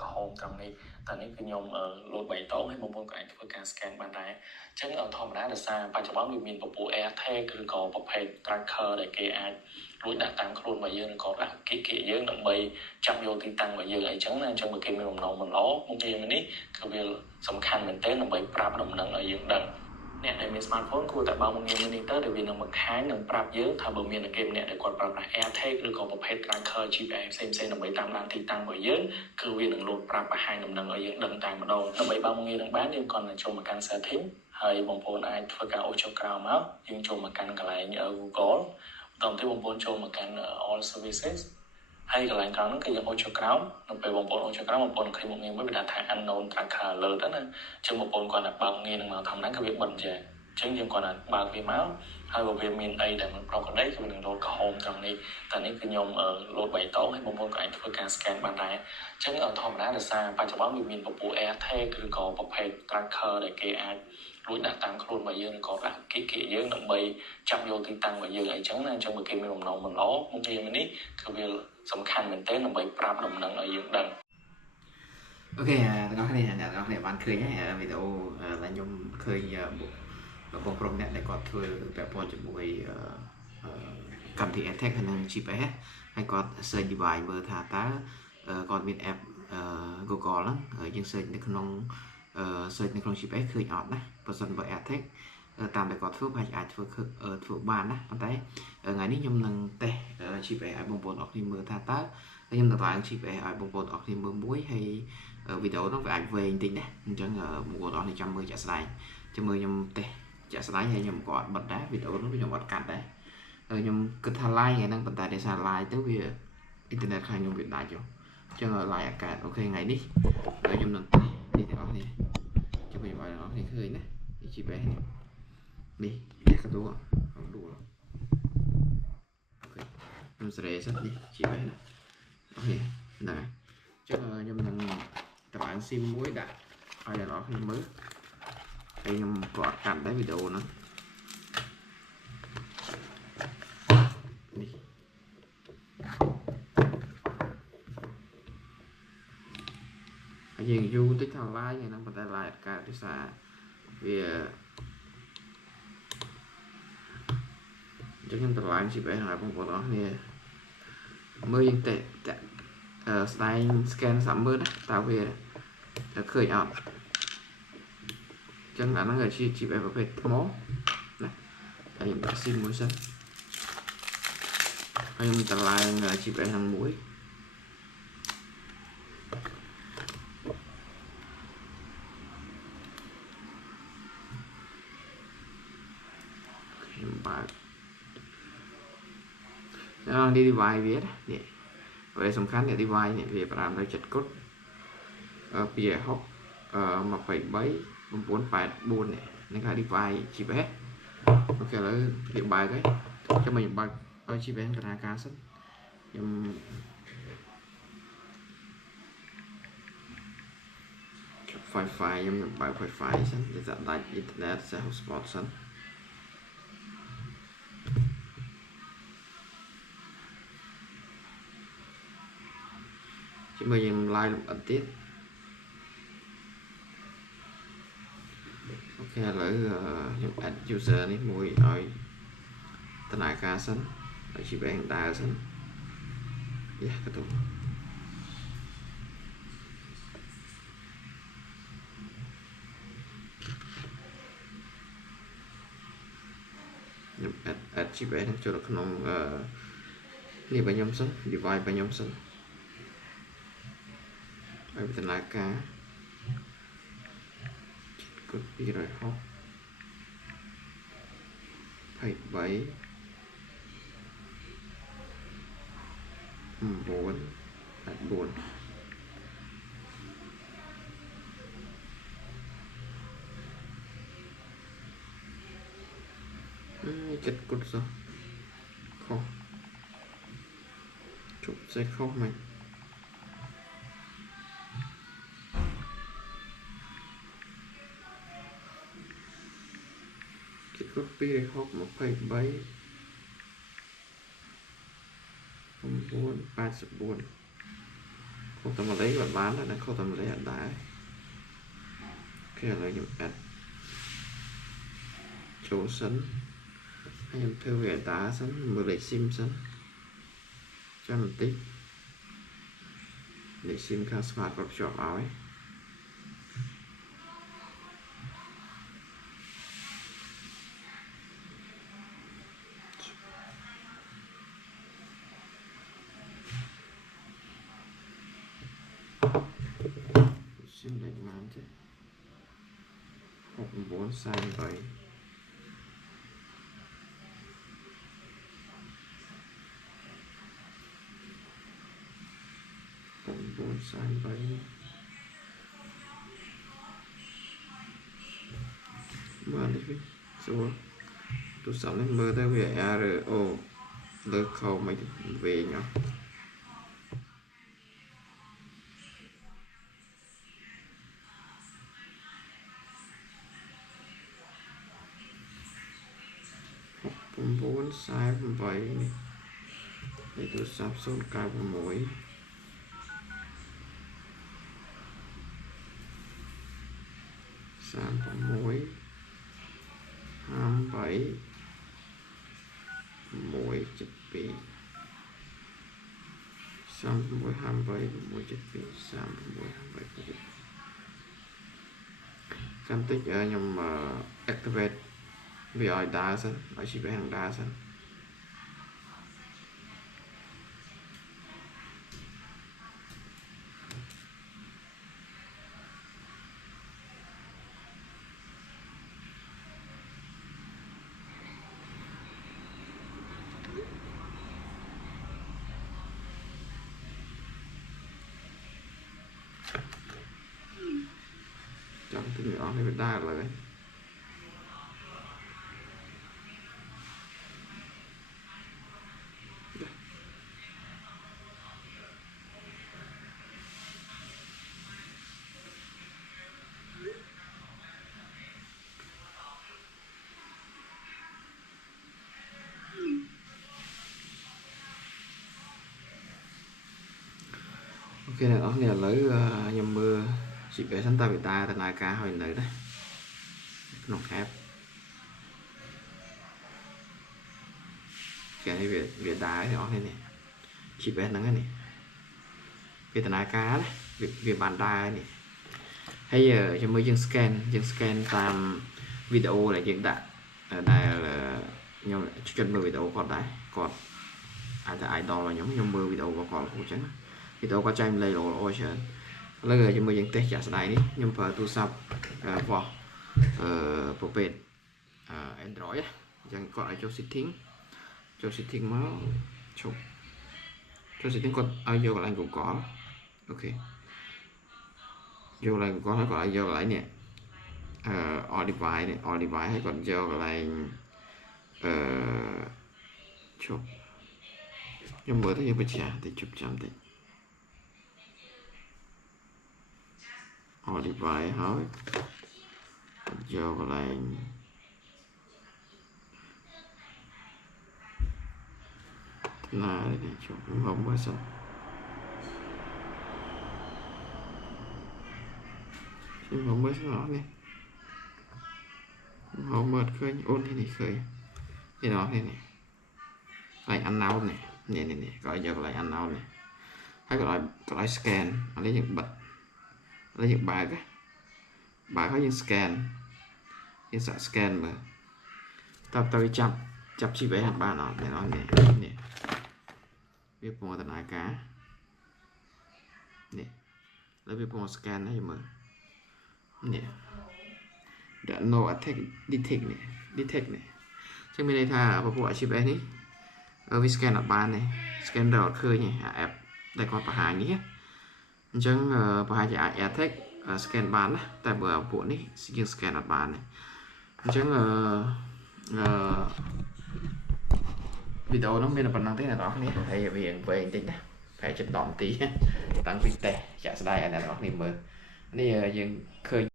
ក្រហមត្រង់នេះតែនេះគឺខ្ញុំលោតបៃតងឲ្យបងប្អូនក៏អាចធ្វើការ scan បានដែរអញ្ចឹងធម្មតាដោយសារបច្ចុប្បន្នវាមានពពុះ AirTag ឬក៏ប្រភេទ tracker ដែលគេអាចរួចដាក់តាមខ្លួនរបស់យើងឬក៏ដាក់គៀកយើងដើម្បីចាប់យកទីតាំងរបស់យើងអីចឹងណាអញ្ចឹងបើគេមានបំណងមិនល្អមុខងារនេះគឺវាសំខាន់មែនទែនដើម្បីប្រាប់ដំណឹងឲ្យយើងដឹងអ្នកដែលមាន smartphone គួរតែបើកមុខងារនេះទៅដែលវានឹងបង្ហាញនិងប្រាប់យើងថាបើមានគេម្នាក់ដែលគាត់ប្រើប្រាស់ AirTag ឬក៏ប្រភេទ tracker GPS ផ្សេងៗដើម្បីតាមដានទីតាំងរបស់យើងគឺវានឹងលោតប្រាប់បង្ហាញដំណឹងឲ្យយើងដឹងតែម្ដងដើម្បីបើកមុខងារនឹងបានយើងគ្រាន់តែចូលមកកាន់ setting ហើយបងប្អូនអាចធ្វើការអូសចុះក្រោមមកយើងចូលមកកាន់កន្លែង Google បន្តទៅបងប្អូនចូលមកកាន់ all services ហើយកន្លែងក្រោមហ្នឹងគឺយើងអូសចុះក្រោមនៅពេលបងប្អូនអូសចុះក្រោមបងប្អូនឃើញមុខងារមួយវាដាក់ថា unknown tracker alert ណាអញ្ចឹងបងប្អូនគាត់តែបើកមុខងារនឹងមកធម្មតាគឺវាបិទចេះអញ្ចឹងយើងគាត់តែបើកវាមកហើយបើវាមានអីដែលមិនប្រក្រតីគឺវានឹងលោតក្រហមត្រង់នេះតែនេះគឺខ្ញុំលោតបៃតងឲ្យបងប្អូនក៏អាចធ្វើការ scan បានដែរអញ្ចឹងធម្មតាដោយសារបច្ចុប្បន្នវាមានពពុះ AirTag ឬក៏ប្រភេទ tracker ដែលគេអាចរួចដាក់តាមខ្លួនរបស់យើងឬក៏ដាក់គៀកយើងដើម្បីចាប់យកទីតាំងរបស់យើងអីចឹងណាអញ្ចឹងបើគេមានបំណងមិនល្អមុខងារនេះគឺវាសំខាន់មែនទែនដើម្បីប្រាប់ដំណឹងឲ្យយើងដឹងអូខេទាំងអស់គ្នាបានឃើញហើយវីដេអូដែលខ្ញុំឃើញបងប្រុសអ្នកដែលគាត់ធ្វើពាក់ព័ន្ធជាមួយកម្មវិធី AirTag ហើយនិង GPS ហើយគាត់ search device មើលថាតើគាត់មាន app Google ហ្នឹងហើយយើង search នៅក្នុង GPS ឃើញអត់ណាបើសិនបើ AirTag តាមដែលគាត់ធ្វើប្រហែលអាចធ្វើបានណាប៉ុន្តែថ្ងៃនេះខ្ញុំនឹងតេស្ត GPS ឲ្យបងប្អូនអរគ្នាមើលថាតើខ្ញុំនឹងឡើង GPS ឲ្យបងប្អូនអរគ្នាមើលមួយហើយវីដេអូនោះវាអាចវែងតិចណាអញ្ចឹងបងប្អូនអរគ្នាចាំមើលជាក់ស្ដែងចាំមើលខ្ញុំតេស្តជាក់ស្ដែងហើយខ្ញុំក៏អត់បិទដែរវីដេអូនោះខ្ញុំអត់កាត់ដែរខ្ញុំគិតថា live ថ្ងៃហ្នឹងប៉ុន្តែដោយសារ live ទៅវាអ៊ីនធឺណិតខាងខ្ញុំវាដាច់យោអញ្ចឹង live អាកាសអូខេថ្ងៃនេះខ្ញុំនឹងតេស្តនេះទាំងអស់គ្នាចាំខ្ញុំឲ្យទាំងអស់គ្នាឃើញណា GPS នេះកដួលអូខេខ្ញុំសេរីសិននេះ GPS ណាអូខេហ្នឹងហើយចឹងខ្ញុំនឹងតម្លើង SIM មួយដាក់ឲ្យអ្នកនរគ្នាមើលហើយខ្ញុំក៏អត់កាត់ដែរវីដេអូហ្នឹងនេះហើយយើងយូរតិចថា live ហ្នឹងប៉ុន្តែ live អត់កើតដោយសារវាចឹងខ្ញុំតម្លើង GPS ឲ្យបងប្អូនអរគ្នាមើលយើងតេស្ដែង scan សាប់មើលណាតើវាឃើញអត់ចឹងអាហ្នឹងជា GPS ប្រភេទថ្មណាហើយខ្ញុំដាក់ SIM មួយសិនហើយខ្ញុំតម្លើង GPS ហ្នឹងមួយខ្ញុំបើកនេះ device វានេះវាសំខាន់នេះ device នេះវា570គុត260 23 984នេះហ្នឹងគេ device GPS អូខេឥឡូវវាបើកហើយចាំខ្ញុំបើកឲ្យ GPS កណ្ដាលការសិនខ្ញុំ Wi-Fi ខ្ញុំបើក Wi-Fi សិនវាដាក់ដាច់អ៊ីនធឺណិតសេះ hotspot សិនជាមួយយើង live លម្អិតទៀតអូខេឥឡូវខ្ញុំ add user នេះមួយឲ្យដំណើរការសិនឲ្យ GPS ដើរសិនយ៉ាកតុខ្ញុំ add GPS នេះចូលក្នុងនេះរបស់ខ្ញុំសិន device របស់ខ្ញុំសិនហើយដំណើរការកុដ260 23 984ចិត្តគុតសោះខុសជប់សេះខុសមិនចិត្តគុត260 23 984 không tầm lấy bạn bán là không tầm lấy đá cái là dùng ad chỗ sân hay em theo về đá sân mưa lấy sim sân cho một tí để sim khá smart vào chỗ áo ấy sim đánh màn chứ 64 sai 7 64 sai 7 mơ đi xuống tôi sống lên mơ tới về RO lỡ khâu mấy về nhá bốn sai bảy để tôi sắp xuống cao của mũi sàn của mũi 27 mũi chụp bị sàn của mũi 27 mũi chụp bị sàn của mũi 27 chụp cam tích ở nhằm activate vì ở đá sân ở chỉ về hàng đá sân trong cái nhỏ này đa lại ok này đó này là lấy nhầm mưa chỉ về sân ta bị ta tên ai cá hồi nữ đấy nó ép cái này về đá thì nó này chỉ về nắng này về tên ai cá đấy về bàn đá này hay giờ cho mới dừng scan tam video là dừng đã ở đây là nhóm chân mưa video còn đấy còn ai idol là nhóm mưa video còn không chắn video có tranh lấy đồ ôi trời lấy rồi cho mình những test trả này đi nhưng phải tu sắp vào bộ bền Android chẳng gọi cho setting máu cho setting con audio của anh cũng có ok vô lại có nói gọi vô lại nè on device hay còn vô lại chụp nhưng mới thấy bây giờ thì chụp chậm thì on device hỏi vô lại là để chụp không mới xong không mới nó nè không mệt khơi ôn thế này khơi cái đó thế này lại ăn nấu này nè gọi giờ lại ăn nấu này hay gọi lại scan lấy những bật lấy những bài cái bài có những scan những sạc scan mà tao chập chi bé hạt ba nó để nó nè biết mua tận ai cá nè lấy biết mua scan đấy mà nè đã no attack detect này chứ mình đây tha vào bộ chi bé ní ở với scan ở bàn này scan đầu khơi nhỉ app đây còn phải nhé chẳng phải chỉ attack scan bàn á tại bữa bộ ní xin scan ở bàn này chẳng video nó mới là phần năng thế này đó nhé hay về về tính phải chụp đòn tí tăng vít tè chả sai anh đó niềm mơ này dừng khơi